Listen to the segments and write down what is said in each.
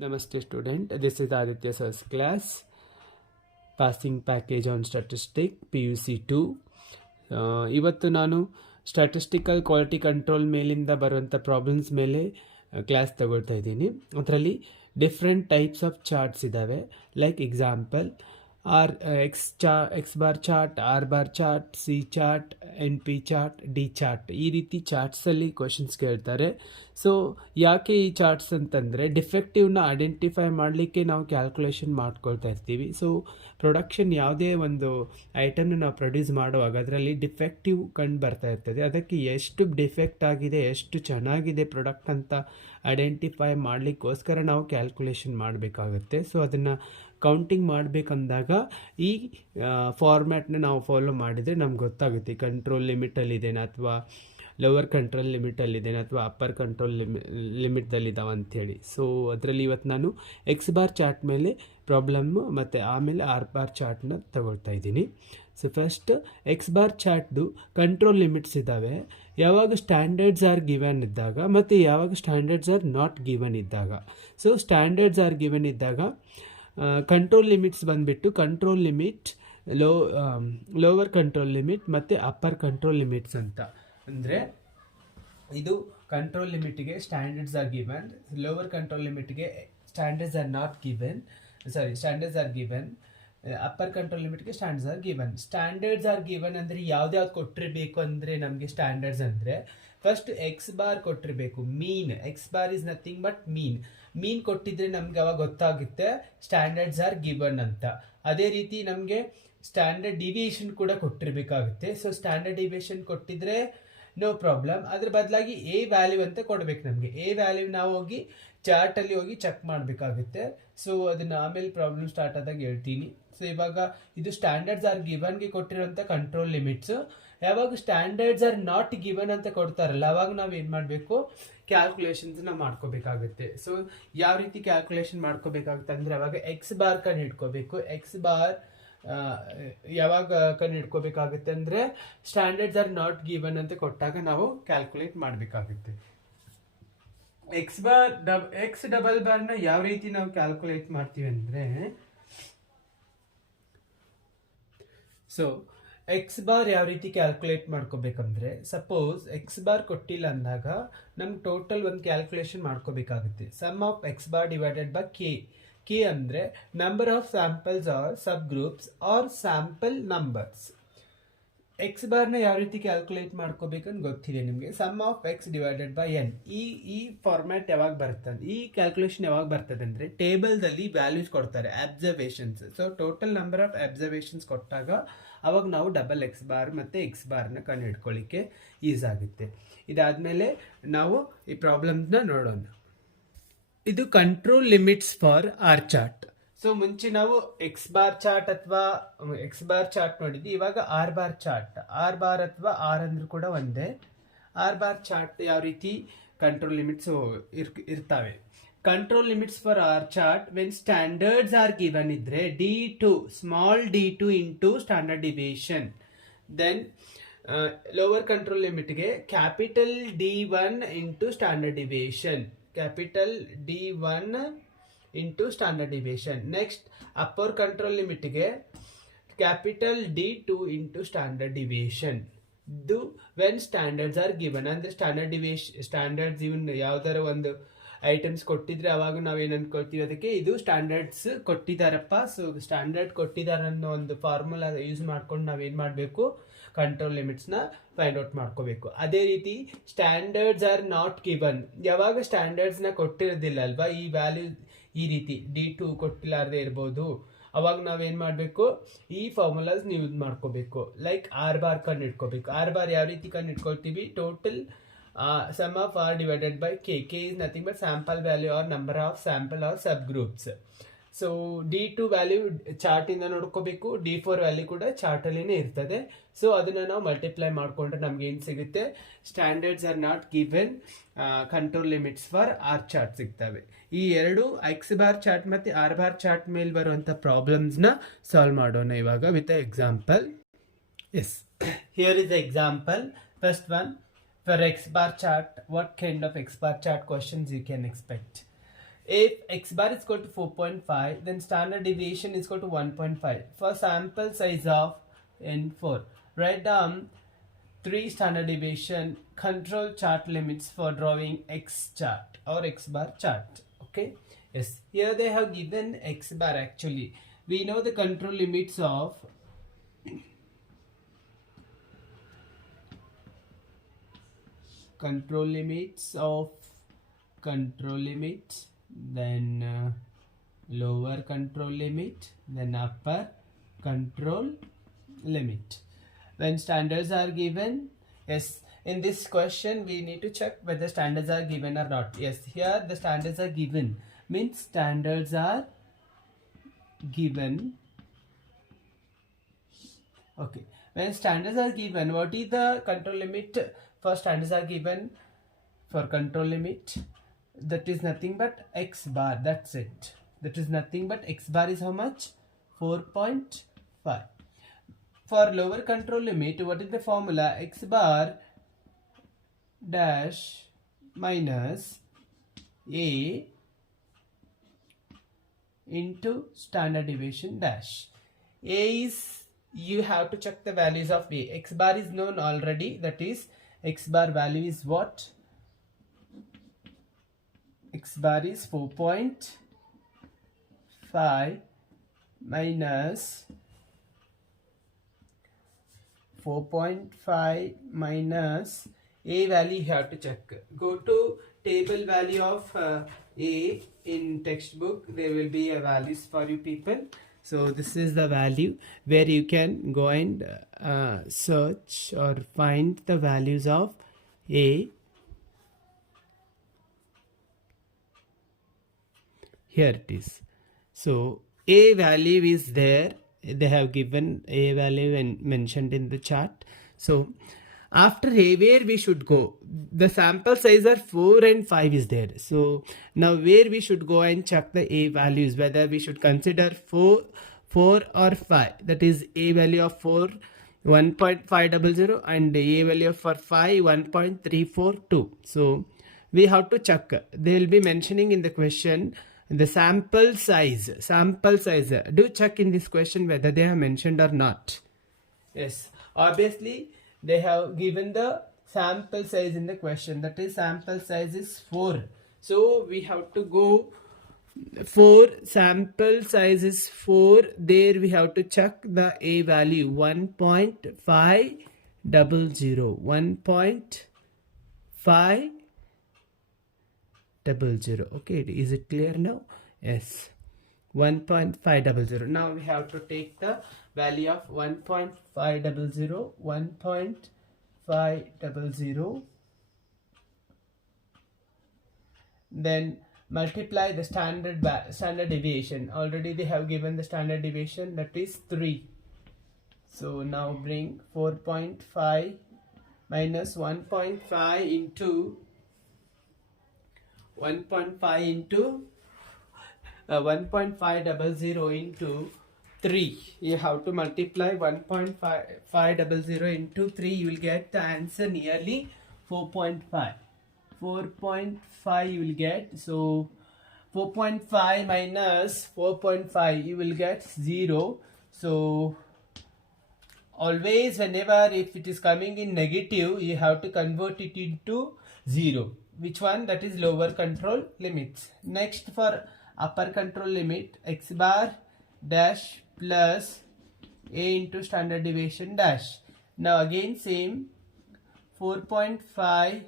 Namaste student, this is Aditya Sir's class, passing package on statistic PUC 2. ಇವತ್ತು ನಾನು statistical quality control ಮೇಲಿಂದ ಬರುವಂಥ ಪ್ರಾಬ್ಲಮ್ಸ್ ಮೇಲೆ ಕ್ಲಾಸ್ ತಗೊಳ್ತಾ ಇದ್ದೀನಿ. ಅದರಲ್ಲಿ ಡಿಫ್ರೆಂಟ್ ಟೈಪ್ಸ್ ಆಫ್ ಚಾರ್ಟ್ಸ್ ಇದ್ದಾವೆ. Like example X bar chart, R bar chart, C chart, N P chart, D chart, ಈ ರೀತಿ ಚಾರ್ಟ್ಸಲ್ಲಿ ಕ್ವಶನ್ಸ್ ಕೇಳ್ತಾರೆ. ಸೊ ಯಾಕೆ ಈ ಚಾರ್ಟ್ಸ್ ಅಂತಂದರೆ ಡಿಫೆಕ್ಟಿವ್ನ ಐಡೆಂಟಿಫೈ ಮಾಡಲಿಕ್ಕೆ ನಾವು ಕ್ಯಾಲ್ಕುಲೇಷನ್ ಮಾಡ್ಕೊಳ್ತಾ ಇರ್ತೀವಿ. ಸೊ ಪ್ರೊಡಕ್ಷನ್ ಯಾವುದೇ ಒಂದು ಐಟಮ್ನ ನಾವು ಪ್ರೊಡ್ಯೂಸ್ ಮಾಡುವಾಗ ಅದರಲ್ಲಿ ಡಿಫೆಕ್ಟಿವ್ ಕಂಡು ಬರ್ತಾ ಇರ್ತದೆ. ಅದಕ್ಕೆ ಎಷ್ಟು ಡಿಫೆಕ್ಟ್ ಆಗಿದೆ, ಎಷ್ಟು ಚೆನ್ನಾಗಿದೆ ಪ್ರಾಡಕ್ಟ್ ಅಂತ ಐಡೆಂಟಿಫೈ ಮಾಡಲಿಕ್ಕೋಸ್ಕರ ನಾವು ಕ್ಯಾಲ್ಕುಲೇಷನ್ ಮಾಡಬೇಕಾಗುತ್ತೆ. ಸೊ ಅದನ್ನು ಕೌಂಟಿಂಗ್ ಮಾಡಬೇಕಂದಾಗ ಈ ಫಾರ್ಮ್ಯಾಟ್ನ ನಾವು ಫಾಲೋ ಮಾಡಿದರೆ ನಮ್ಗೆ ಗೊತ್ತಾಗುತ್ತೆ ಕಂಟ್ರೋಲ್ ಲಿಮಿಟಲ್ಲಿದ್ದೇನೆ ಅಥವಾ ಲೋವರ್ ಕಂಟ್ರೋಲ್ ಲಿಮಿಟಲ್ಲಿದ್ದೇನೆ ಅಥವಾ ಅಪ್ಪರ್ ಕಂಟ್ರೋಲ್ ಲಿಮಿಟ್ದಲ್ಲಿದ್ದಾವೆ ಅಂಥೇಳಿ. ಸೊ ಅದರಲ್ಲಿ ಇವತ್ತು ನಾನು ಎಕ್ಸ್ ಬಾರ್ ಚಾರ್ಟ್ ಮೇಲೆ ಪ್ರಾಬ್ಲಮ್ಮು ಮತ್ತು ಆಮೇಲೆ ಆರ್ ಬಾರ್ ಚಾರ್ಟ್ನ ತಗೊಳ್ತಾ ಇದ್ದೀನಿ. ಸೊ ಫಸ್ಟ್ ಎಕ್ಸ್ ಬಾರ್ ಚಾರ್ಟ್ದು ಕಂಟ್ರೋಲ್ ಲಿಮಿಟ್ಸ್ ಇದ್ದಾವೆ. ಯಾವಾಗ ಸ್ಟ್ಯಾಂಡರ್ಡ್ಸ್ ಆರ್ ಗಿವನ್ ಇದ್ದಾಗ ಮತ್ತು ಯಾವಾಗ ಸ್ಟ್ಯಾಂಡರ್ಡ್ಸ್ ಆರ್ ನಾಟ್ ಗಿವನ್ ಇದ್ದಾಗ. ಸೊ ಸ್ಟ್ಯಾಂಡರ್ಡ್ಸ್ ಆರ್ ಗಿವನ್ ಇದ್ದಾಗ ಕಂಟ್ರೋಲ್ ಲಿಮಿಟ್ಸ್ ಬಂದುಬಿಟ್ಟು control limit, lower control limit ಮತ್ತು ಅಪ್ಪರ್ ಕಂಟ್ರೋಲ್ ಲಿಮಿಟ್ಸ್ ಅಂತ. ಅಂದರೆ ಇದು ಕಂಟ್ರೋಲ್ ಲಿಮಿಟ್ಗೆ standards are given, lower control ಲಿಮಿಟ್ಗೆ standards are not given, standards are given, upper control ಲಿಮಿಟ್ಗೆ standards are given. Standards are given ಅಂದರೆ ಯಾವ್ದು ಕೊಟ್ಟಿರಬೇಕು ಅಂದರೆ ನಮಗೆ ಸ್ಟ್ಯಾಂಡರ್ಡ್ಸ್ ಅಂದರೆ ಫಸ್ಟ್ ಎಕ್ಸ್ ಬಾರ್ ಕೊಟ್ಟಿರಬೇಕು. Mean, X bar is nothing but mean ಕೊಟ್ಟಿದ್ರೆ ನಮ್ಗೆ ಅವಾಗ ಗೊತ್ತಾಗುತ್ತೆ ಸ್ಟ್ಯಾಂಡರ್ಡ್ಸ್ ಆರ್ ಗಿವನ್ ಅಂತ. ಅದೇ ರೀತಿ ನಮಗೆ ಸ್ಟ್ಯಾಂಡರ್ಡ್ ಡಿವಿಯೇಷನ್ ಕೂಡ ಕೊಟ್ಟಿರಬೇಕಾಗುತ್ತೆ. ಸೊ ಸ್ಟ್ಯಾಂಡರ್ಡ್ ಡಿವಿಯೇಷನ್ ಕೊಟ್ಟಿದ್ರೆ ನೋ ಪ್ರಾಬ್ಲಮ್. ಅದ್ರ ಬದಲಾಗಿ ಎ ವ್ಯಾಲ್ಯೂ ಅಂತ ಕೊಡಬೇಕು ನಮಗೆ. ಎ ವ್ಯಾಲ್ಯೂ ನಾವು ಹೋಗಿ ಚಾರ್ಟಲ್ಲಿ ಹೋಗಿ ಚೆಕ್ ಮಾಡಬೇಕಾಗುತ್ತೆ. ಸೊ ಅದನ್ನು ಆಮೇಲೆ ಪ್ರಾಬ್ಲಮ್ ಸ್ಟಾರ್ಟ್ ಆದಾಗ ಹೇಳ್ತೀನಿ. ಸೊ ಇವಾಗ ಇದು ಸ್ಟ್ಯಾಂಡರ್ಡ್ಸ್ ಆರ್ ಗಿವನ್ಗೆ ಕೊಟ್ಟಿರೋಂಥ ಕಂಟ್ರೋಲ್ ಲಿಮಿಟ್ಸು. ಯಾವಾಗ ಸ್ಟ್ಯಾಂಡರ್ಡ್ಸ್ ಆರ್ ನಾಟ್ ಗಿವನ್ ಅಂತ ಕೊಡ್ತಾರಲ್ಲ ಅವಾಗ ನಾವು ಏನು ಮಾಡಬೇಕು, ಕ್ಯಾಲ್ಕುಲೇಷನ್ಸ್ನ ಮಾಡ್ಕೋಬೇಕಾಗುತ್ತೆ. ಸೊ ಯಾವ ರೀತಿ ಕ್ಯಾಲ್ಕುಲೇಷನ್ ಮಾಡ್ಕೋಬೇಕಾಗುತ್ತೆ ಅಂದರೆ ಅವಾಗ ಎಕ್ಸ್ ಬಾರ್ ಕಂಡು ಹಿಡ್ಕೋಬೇಕು. ಎಕ್ಸ್ ಬಾರ್ ಯಾವಾಗ ಕಂಡು ಹಿಡ್ಕೋಬೇಕಾಗುತ್ತೆ ಅಂದರೆ ಸ್ಟ್ಯಾಂಡರ್ಡ್ಸ್ ಆರ್ ನಾಟ್ ಗಿವನ್ ಅಂತ ಕೊಟ್ಟಾಗ ನಾವು ಕ್ಯಾಲ್ಕುಲೇಟ್ ಮಾಡಬೇಕಾಗುತ್ತೆ. ಎಕ್ಸ್ ಡಬಲ್ ಬಾರ್ನ ಯಾವ ರೀತಿ ನಾವು ಕ್ಯಾಲ್ಕುಲೇಟ್ ಮಾಡ್ತೀವಿ ಅಂದರೆ, ಸೊ ಎಕ್ಸ್ ಬಾರ್ ಯಾವ ರೀತಿ ಕ್ಯಾಲ್ಕುಲೇಟ್ ಮಾಡ್ಕೋಬೇಕಂದ್ರೆ ಸಪೋಸ್ ಎಕ್ಸ್ ಬಾರ್ ಕೊಟ್ಟಿಲ್ಲ ಅಂದಾಗ ನಮ್ಗೆ ಟೋಟಲ್ ಒಂದು ಕ್ಯಾಲ್ಕುಲೇಷನ್ ಮಾಡ್ಕೋಬೇಕಾಗುತ್ತೆ. Sum of X bar divided by K ಅಂದರೆ number of samples or subgroups or sample numbers. X ಬಾರ್ನ ಯಾವ ರೀತಿ ಕ್ಯಾಲ್ಕುಲೇಟ್ ಮಾಡ್ಕೋಬೇಕಂತ ಗೊತ್ತಿದೆ ನಿಮಗೆ. Sum of X divided by N. ಈ ಫಾರ್ಮ್ಯಾಟ್ ಯಾವಾಗ ಬರ್ತದೆ, ಈ ಕ್ಯಾಲ್ಕುಲೇಷನ್ ಯಾವಾಗ ಬರ್ತದೆ ಅಂದರೆ ಟೇಬಲ್ದಲ್ಲಿ ವ್ಯಾಲ್ಯೂಸ್ ಕೊಡ್ತಾರೆ, observations. So total number of observations ಕೊಟ್ಟಾಗ ಅವಾಗ ನಾವು ಡಬಲ್ ಎಕ್ಸ್ ಬಾರ್ ಮತ್ತು ಎಕ್ಸ್ ಬಾರ್ನ ಕಂಡು ಹಿಡ್ಕೊಳ್ಳಿಕ್ಕೆ ಈಸ್ ಆಗುತ್ತೆ. ಇದಾದಮೇಲೆ ನಾವು ಈ ಪ್ರಾಬ್ಲಮ್ಸ್ನ ನೋಡೋಣ. ಇದು control limits for R chart. So ಮುಂಚೆ ನಾವು ಎಕ್ಸ್ ಬಾರ್ ಚಾರ್ಟ್ ಅಥವಾ ಎಕ್ಸ್ ಬಾರ್ ಚಾರ್ಟ್ ನೋಡಿದ್ವಿ. ಇವಾಗ R bar chart. R bar ಅಥವಾ ಆರ್ ಅಂದ್ರೂ ಕೂಡ ಒಂದೇ. ಆರ್ ಬಾರ್ ಚಾರ್ಟ್ ಯಾವ ರೀತಿ ಕಂಟ್ರೋಲ್ ಲಿಮಿಟ್ಸ್ ಇರ್ತವೆ. Control limits for R chart when standards are given ಇದ್ರೆ D2 small D2 into standard deviation. Then lower control ಲಿಮಿಟ್ಗೆ capital D1 into standard deviation, capital D1 into standard deviation. Next upper control ಲಿಮಿಟ್ಗೆ capital D2 into standard deviation. ಇದು when standards are given ಅಂದರೆ standards given ಯಾವ್ದಾರ ಒಂದು ಐಟಮ್ಸ್ ಕೊಟ್ಟಿದ್ರೆ ಅವಾಗ ನಾವೇನು ಅನ್ಕೊಳ್ತೀವಿ, ಅದಕ್ಕೆ ಇದು ಸ್ಟ್ಯಾಂಡರ್ಡ್ಸ್ ಕೊಟ್ಟಿದ್ದಾರಪ್ಪ. ಸೊ ಸ್ಟ್ಯಾಂಡರ್ಡ್ ಕೊಟ್ಟಿದ್ದಾರೆ ಅನ್ನೋ ಒಂದು ಫಾರ್ಮುಲಾ ಯೂಸ್ ಮಾಡ್ಕೊಂಡು ನಾವೇನು ಮಾಡಬೇಕು, ಕಂಟ್ರೋಲ್ ಲಿಮಿಟ್ಸ್ನ ಫೈಂಡ್ ಔಟ್ ಮಾಡ್ಕೋಬೇಕು. ಅದೇ ರೀತಿ ಸ್ಟ್ಯಾಂಡರ್ಡ್ಸ್ ಆರ್ ನಾಟ್ ಗಿವನ್. ಯಾವಾಗ ಸ್ಟ್ಯಾಂಡರ್ಡ್ಸ್ನ ಕೊಟ್ಟಿರೋದಿಲ್ಲ ಅಲ್ವಾ, ಈ ವ್ಯಾಲ್ಯೂ ಈ ರೀತಿ D2 ಕೊಟ್ಟಿಲ್ಲಾರದೆ ಇರ್ಬೋದು, ಅವಾಗ ನಾವೇನು ಮಾಡಬೇಕು, ಈ ಫಾರ್ಮುಲಾಸ್ ಯೂಸ್ ಮಾಡ್ಕೋಬೇಕು. ಲೈಕ್ ಆರ್ ಬಾರ್ ಕಂಡು ಇಟ್ಕೋಬೇಕು. ಆರ್ ಬಾರ್ ಯಾವ ರೀತಿ ಕಂಡು ಇಟ್ಕೊಳ್ತೀವಿ, total sum of r divided by k. K is nothing but sample value or number of sample or subgroups. So D2 value ಚಾರ್ಟಿಂದ ನೋಡ್ಕೋಬೇಕು, D4 ವ್ಯಾಲ್ಯೂ ಕೂಡ ಚಾರ್ಟಲ್ಲಿನೇ ಇರ್ತದೆ. ಸೊ ಅದನ್ನು ನಾವು ಮಲ್ಟಿಪ್ಲೈ ಮಾಡಿಕೊಂಡ್ರೆ ನಮ್ಗೆ ಏನು ಸಿಗುತ್ತೆ, standards are not given control limits for R chart ಸಿಗ್ತವೆ. ಈ ಎರಡು ಎಕ್ಸ್ ಬಾರ್ ಚಾರ್ಟ್ ಮತ್ತು ಆರ್ ಬಾರ್ ಚಾರ್ಟ್ ಮೇಲೆ ಬರುವಂಥ ಪ್ರಾಬ್ಲಮ್ಸ್ನ ಸಾಲ್ವ್ ಮಾಡೋಣ ಇವಾಗ with example. Yes, here is the example. First one, for X bar chart, what kind of X bar chart questions you can expect? if x bar is equal to 4.5, then standard deviation is equal to 1.5 for sample size of n4. Write down 3 standard deviation control chart limits for drawing x chart or x bar chart. Okay, yes, here they have given x bar. Actually, we know the control limits of control limit, then lower control limit, then upper control limit. When standards are given, yes, in this question we need to check whether standards are given or not. Yes, here the standards are given, means standards are given. Okay, when standards are given, what is the control limit for standards are given for control limit? That is nothing but x bar. That's it. That is nothing but x bar is how much? 4.5. For lower control limit, what is the formula? X bar dash minus a into standard deviation dash. A is, you have to check the values of a. X bar is known already, that is x bar value is what? X bar is 4.5 minus 4.5 minus a value you have to check. Go to table value of a in textbook. There will be a values for you people. So this is the value where you can go and search or find the values of a. Here it is. So a value is there. They have given a value and mentioned in the chart. So after a, where we should go? The sample size are 4 and 5 is there. So now where we should go and check the a values, whether we should consider 4 or 5. That is a value of 4 1.500 and a value for 5 1.342. So we have to check. They will be mentioning in the question the sample size. Do check in this question whether they have mentioned or not. Yes, obviously they have given the sample size in the question, that is sample size is 4. So we have to go 4, sample size is 4. There we have to check the a value 1.500. 1.500. Okay, is it clear now? Yes, 1.500. Now we have to take the value of 1.500. 1.500, then multiply the standard deviation. Already they have given the standard deviation, that is 3. So now bring 4.5 minus 1.5 into 1.500 into 3. You have to multiply 1.500 into 3. You will get the answer nearly 4.5. 4.5 you will get. So 4.5 minus 4.5 you will get 0. So always whenever if it is coming in negative, you have to convert it into 0. Which one? That is lower control limits. Next, for upper control limit, x bar dash plus a into standard deviation dash. Now again same, 4.5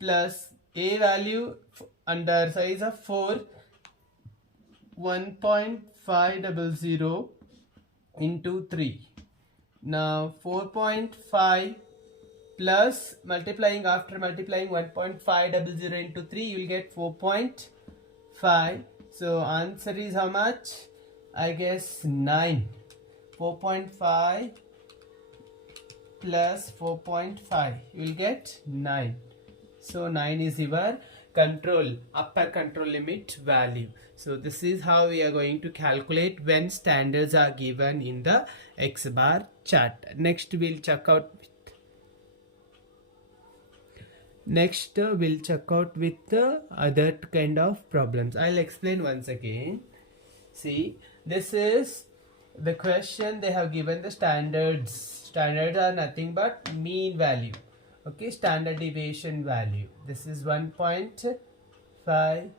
plus a value under size of 4, 1.500 into 3. Now 4.5 plus after multiplying 1.500 into 3, you will get 4.5. So answer is how much? I guess 9. 4.5 plus 4.5, you will get 9. So 9 is your upper control limit value. So this is how we are going to calculate when standards are given in the X bar chart. Next we'll check out Next, we'll check out with the other kind of problems. I'll explain once again. See, this is the question. They have given the standards. Standards are nothing but mean value. Okay, standard deviation value. This is 1.5,